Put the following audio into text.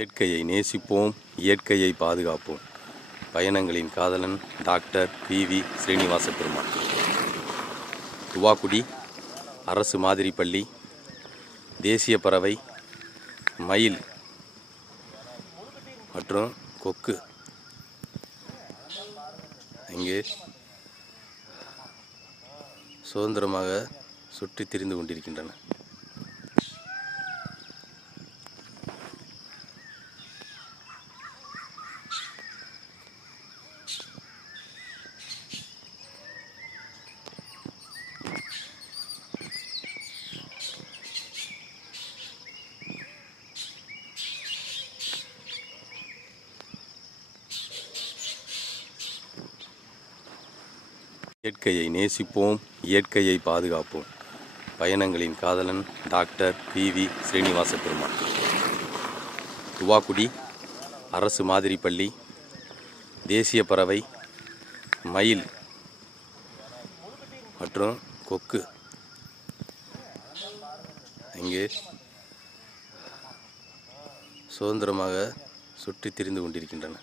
இயற்கையை நேசிப்போம் இயற்கையை பாதுகாப்போம். பயணங்களின் காதலன் doctor P. V. Srinivasa Perumal Thuvakudi அரசு மாதிரி பள்ளி தேசிய பறவை மயில் மற்றும் கொக்கு. இங்கே சுதந்திரமாக சுற்றித் திரிந்து கொண்டிருக்கின்றன. இயற்கையை நேசிப்போம் இயற்கையை பாதுகாப்போம். பயணங்களின் காதலன் doctor P. V. Srinivasa Perumal Thuvakudi அரசு மாதிரி பள்ளி தேசிய பறவை மயில் மற்றும் கொக்கு. இங்கு சுதந்திரமாக சுற்றித் திரிந்து கொண்டிருக்கின்றன.